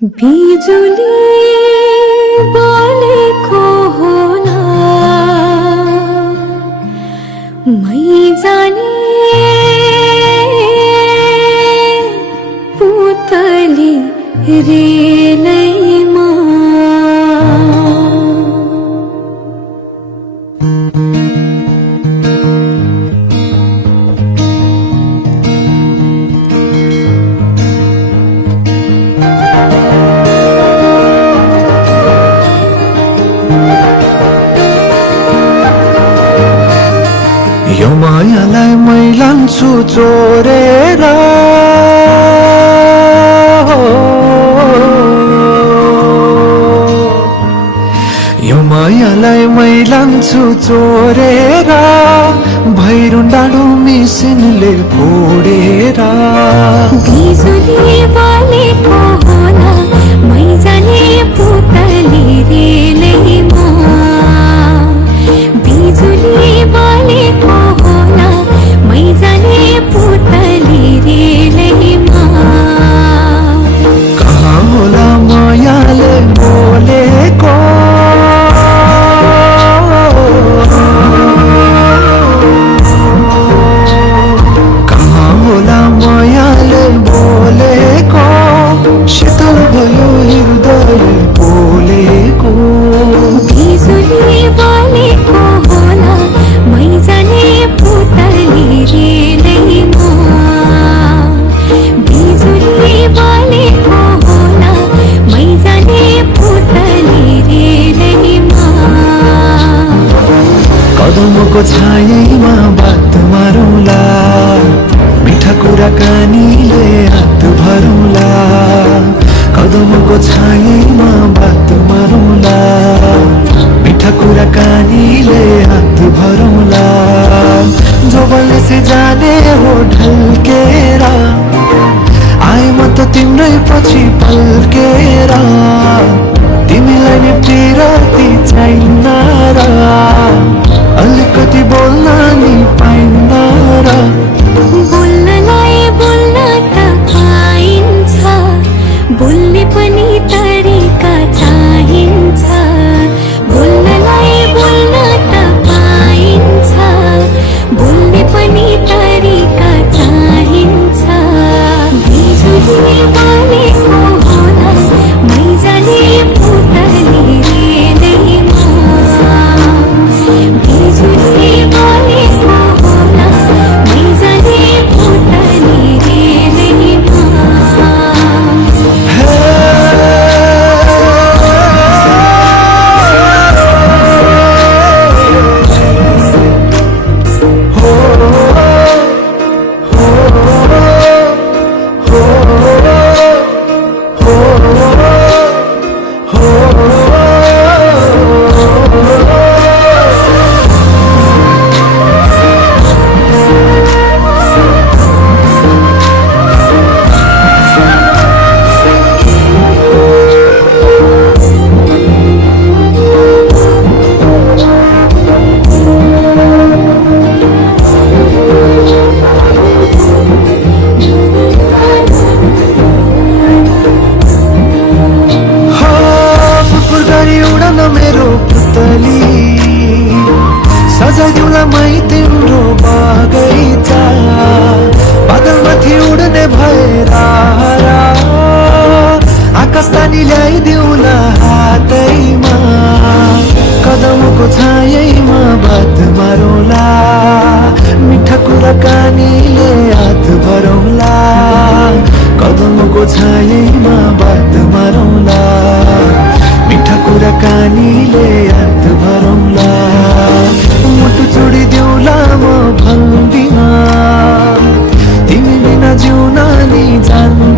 बिजुली बोलेको होला मै जाने पुतली रेलैमा यो मायालाई मै लान्छु चोरेर यो मायालाई मै लान्छु चोरेर भैरुन डाँडो मिसिनले फोडेर बिजुली बोलेको होला मै जाने पुतली रेलैमा बिजुली बोलेको होला मै जाने पुतली रेलैमा कहाँ होला मायाले बोलेको कहाँ होला मायाले बोलेको शीतल भयो हृदय बोलेको बिजुली बोलेको होला मै जाने पुतली रेलैमा बिजुली बोलेको होला मै जाने पुतली रेलैमा कदमको छायामा बात मारौँला मिठा कुराकानीले हात भरौँला कदमको छायामा बात मारौँला मिठा कुराकानीले हात भरौँला जो बोल्ने से जाने हो ढल्केर आए म त तिम्रै पछि पल्केर तिमीलाई नि पिरती चाहिन्न र अलिकति बोल्न नि पाइन्न र बोल्नलाई बोल्न त पाइन्छ बोल्ने पनि तरिका चाहिन्छ बोल्नलाई बोल्न त पाइन्छ बोल्ने पनि तरिका चाहिन्छ बिजुली बोलेको होला मै जाने पुतली रेलैमा बिजुली बोलेको होला मै जाने पुतली रेलैमा मेरो पुतली सजाइदिउँला मै तिम्रो बगैँचा बादलमाथि उड्ने भएर आकाश तानी ल्याइदिउँला हातैमा कदमको छायामा बात मारौँला मिठा कुराकानीले हात भरौँला कदमको छायामा बात मारौँला मिठा कुराकानीले हात भरौँला मुटु छोडिदेऊला म भन्दिन तिमी बिना जिउन नि जान्न